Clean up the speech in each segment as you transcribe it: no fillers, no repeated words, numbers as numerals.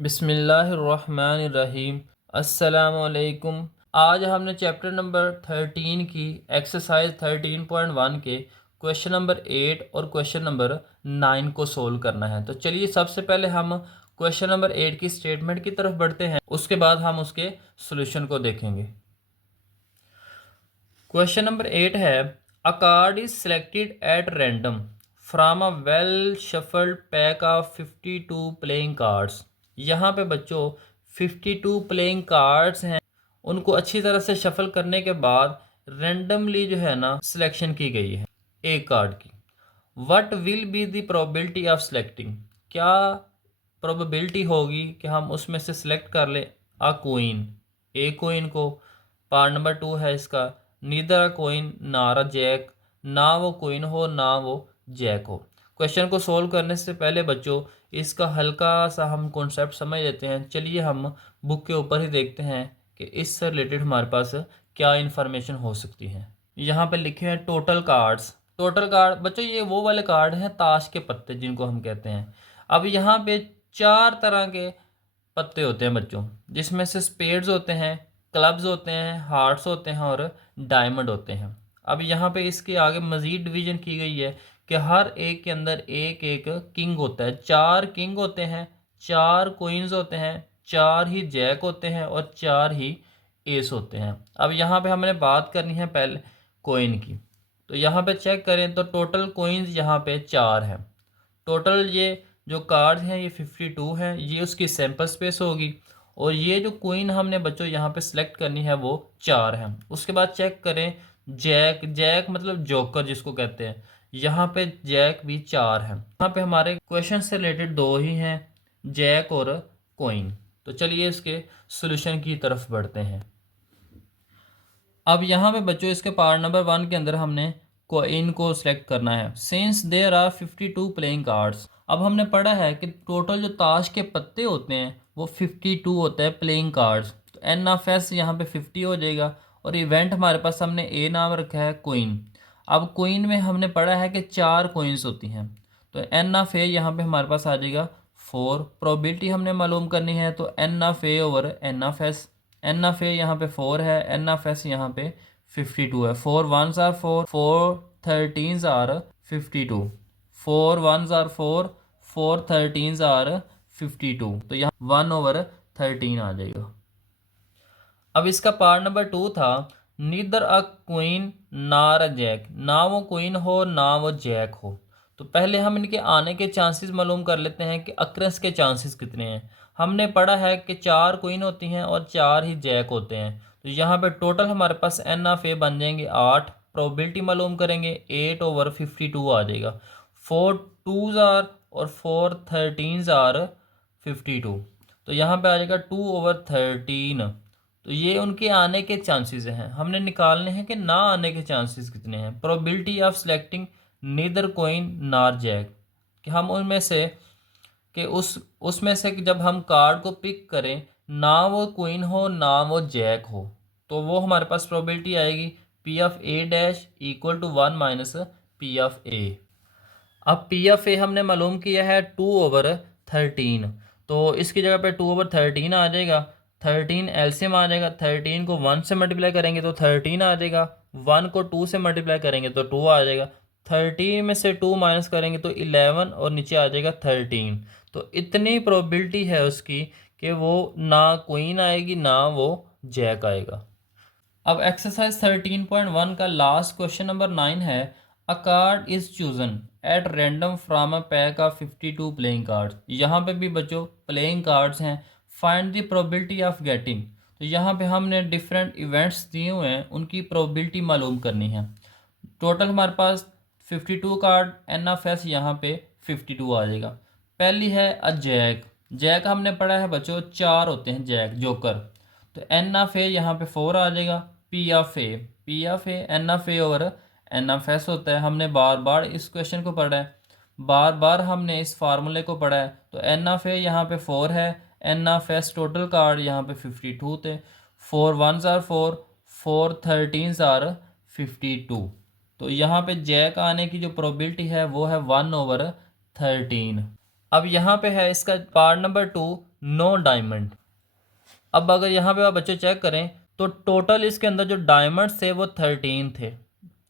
बिस्मिल्लाहिर्रहमानिर्रहीम। अस्सलामुअलैकुम। आज हमने चैप्टर नंबर 13 की एक्सरसाइज 13.1 के क्वेश्चन नंबर 8 और क्वेश्चन नंबर 9 को सोल्व करना है। तो चलिए सबसे पहले हम क्वेश्चन नंबर 8 की स्टेटमेंट की तरफ बढ़ते हैं, उसके बाद हम उसके सोल्यूशन को देखेंगे। क्वेश्चन नंबर 8 है, अ card is selected at random from a well shuffled pack of 52 playing cards. यहाँ पे बच्चों 52 प्लेइंग कार्ड्स हैं, उनको अच्छी तरह से शफल करने के बाद रेंडमली जो है ना सिलेक्शन की गई है एक कार्ड की। What will be the probability of selecting, क्या प्रोबेबिलिटी होगी कि हम उसमें से सिलेक्ट कर लें अ कोइन, ए कोइन को। पार्ट नंबर 2 है इसका, नीदर अ कोइन नार अ जैक, ना वो कोइन हो ना वो जैक हो। क्वेश्चन को सोल्व करने से पहले बच्चों इसका हल्का सा हम कॉन्सेप्ट समझ लेते हैं। चलिए हम बुक के ऊपर ही देखते हैं कि इससे रिलेटेड हमारे पास क्या इन्फॉर्मेशन हो सकती है। यहाँ पे लिखे हैं टोटल कार्ड्स। टोटल कार्ड बच्चों ये वो वाले कार्ड हैं ताश के पत्ते जिनको हम कहते हैं। अब यहाँ पे 4 तरह के पत्ते होते हैं बच्चों, जिसमें से स्पेड्स होते हैं, क्लब्स होते हैं, हार्ट्स होते हैं और डायमंड होते हैं। अब यहाँ पे इसके आगे मज़ीद डिवीजन की गई है कि हर एक के अंदर एक एक किंग होता है। 4 किंग होते हैं, 4 क्वींस होते हैं, 4 ही जैक होते हैं और 4 ही एस होते हैं। अब यहाँ पे हमने बात करनी है पहले कोइन की। तो यहाँ पे चेक करें तो टोटल कोइंस यहाँ पे 4 हैं। टोटल ये जो कार्ड हैं ये 52 हैं, ये उसकी सैंपल स्पेस होगी। और ये जो क्वीन हमने बच्चों यहाँ पे सिलेक्ट करनी है वो 4 हैं। उसके बाद चेक करें जैक, जैक मतलब जोकर जिसको कहते हैं, यहाँ पे जैक भी 4 हैं। यहाँ पे हमारे क्वेश्चन से रिलेटेड 2 ही हैं, जैक और कोइन। तो चलिए इसके सोल्यूशन की तरफ बढ़ते हैं। अब यहाँ पे बच्चों इसके पार्ट नंबर 1 के अंदर हमने कोइन को सिलेक्ट करना है। Since there are 52 playing cards, अब हमने पढ़ा है कि टोटल जो ताश के पत्ते होते हैं वो 52 होता है प्लेइंग कार्ड्स। तो एन ऑफ एस यहाँ पे 50 हो जाएगा और इवेंट हमारे पास हमने ए नाम रखा है कोइन। अब कोइन में हमने पढ़ा है कि 4 कोइंस होती हैं, तो एन ऑफ ए यहाँ पे हमारे पास आ जाएगा 4। प्रोबेबिलिटी हमने मालूम करनी है तो N of A over N of S. N of ए यहाँ पे 4 है, एन ऑफ एस यहाँ पे 52 है। 4 ones are 4, 4 13s are 52, 4 ones are 4, 4 13s are 52। तो यहाँ 1 ओवर 13 आ जाएगा। अब इसका पार्ट नंबर 2 था, नीदर अ क्वीन नार अ जैक, ना वो क्वीन हो ना वो जैक हो। तो पहले हम इनके आने के चांसेस मालूम कर लेते हैं कि अक्रस के चांसेस कितने हैं। हमने पढ़ा है कि 4 क्वीन होती हैं और 4 ही जैक होते हैं। तो यहाँ पे टोटल हमारे पास एन ऑफ ए बन जाएंगे 8। प्रोबेबिलिटी मालूम करेंगे 8 ओवर 52 आ जाएगा। 4 2s आर और 4 13s आर 52। तो यहाँ पे आ जाएगा 2 ओवर 13। तो ये उनके आने के चांसेस हैं। हमने निकालने हैं कि ना आने के चांसेस कितने हैं। Probability of selecting neither coin नार जैक, कि हम उनमें से कि उसमें से कि जब हम कार्ड को पिक करें ना वो क्वीन हो ना वो जैक हो, तो वो हमारे पास प्रोबेबिलिटी आएगी P of A dash equal to 1 minus P of A. अब पी एफ ए हमने मालूम किया है 2/13, तो इसकी जगह पे 2/13 आ जाएगा। 13 एलसीएम आ जाएगा, 13 को 1 से मल्टीप्लाई करेंगे तो 13 आ जाएगा, 1 को 2 से मल्टीप्लाई करेंगे तो 2 आ जाएगा, 13 में से 2 माइनस करेंगे तो 11 और नीचे आ जाएगा 13। तो इतनी प्रोबेबिलिटी है उसकी कि वो ना क्वीन आएगी ना वो जैक आएगा। अब एक्सरसाइज 13.1 का लास्ट क्वेश्चन नंबर 9 है, अ card is chosen at random from a pack of 52 playing cards. यहाँ पे भी बच्चों प्लेइंग कार्ड्स हैं। Find the probability of getting, तो यहाँ पे हमने डिफरेंट इवेंट्स दिए हुए हैं, उनकी प्रोबेबिलिटी मालूम करनी है। टोटल हमारे पास 52 कार्ड, एन ऑफ एस यहाँ पे 52 आ जाएगा। पहली है अ जैक। जैक हमने पढ़ा है बच्चों 4 होते हैं जैक जोकर। तो एन ऑफ ए यहाँ पे 4 आ जाएगा। P of a, p of a n of A over N of s होता है। हमने बार बार इस क्वेश्चन को पढ़ा है, बार बार हमने इस फार्मूले को पढ़ा है। तो एन ऑफ ए यहाँ पे 4 है, n of s total card यहाँ पे 52 थे। 4 1s आर 4, 4 13s आर 52। तो यहाँ पे जैक आने की जो प्रोबेबिलिटी है वो है 1/13। अब यहाँ पे है इसका पार्ट नंबर 2, नो डायमंड। अब अगर यहाँ पे आप बच्चे चेक करें तो टोटल इसके अंदर जो डायमंड थे वो 13 थे।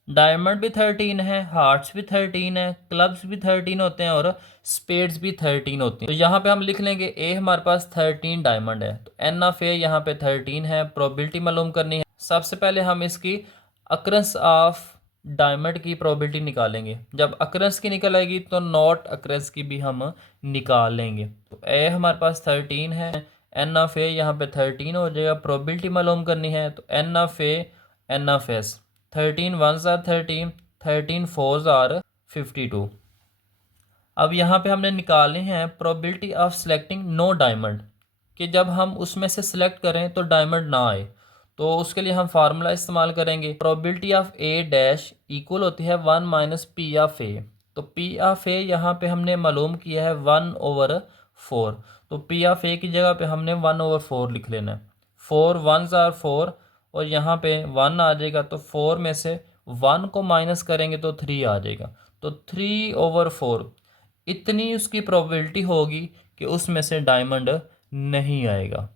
डायमंड भी 13 है, हार्ट्स भी 13 है, क्लब्स भी 13 होते हैं और स्पेड्स भी 13 होती हैं। तो यहाँ पे हम लिख लेंगे ए हमारे पास 13 डायमंड है, तो एन ऑफ ए यहाँ पे 13 है। प्रोबेबिलिटी मालूम करनी है। सबसे पहले हम इसकी अक्रंस ऑफ डायमंड की प्रोबेबिलिटी निकालेंगे। जब अक्रंस की निकल आएगी तो नॉट अक्रंस की भी हम निकाल लेंगे। तो ए हमारे पास 13 है, एन ऑफ ए यहाँ पे 13 हो जाएगा। प्रोबेबिलिटी मालूम करनी है तो N of a n of s, 13 1s are 13, 13 4s are 52। अब यहाँ पे हमने निकालने हैं probability of selecting no diamond, कि जब हम उसमें से सिलेक्ट करें तो डायमंड ना आए। तो उसके लिए हम फार्मूला इस्तेमाल करेंगे। Probability of A dash equal होती है 1 माइनस पी ऑफ ए। तो पी ऑफ ए यहाँ पे हमने मालूम किया है 1/4, तो पी ऑफ ए की जगह पे हमने 1/4 लिख लेना है। 4 1s आर 4 और यहाँ पे 1 आ जाएगा, तो 4 में से 1 को माइनस करेंगे तो 3 आ जाएगा। तो 3/4 इतनी उसकी प्रोबेबिलिटी होगी कि उसमें से डायमंड नहीं आएगा।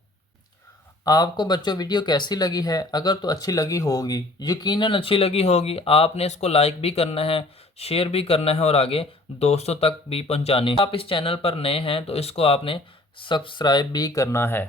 आपको बच्चों वीडियो कैसी लगी है? अगर तो अच्छी लगी होगी, यकीनन अच्छी लगी होगी, आपने इसको लाइक भी करना है, शेयर भी करना है और आगे दोस्तों तक भी पहुंचानी है। आप इस चैनल पर नए हैं तो इसको आपने सब्सक्राइब भी करना है।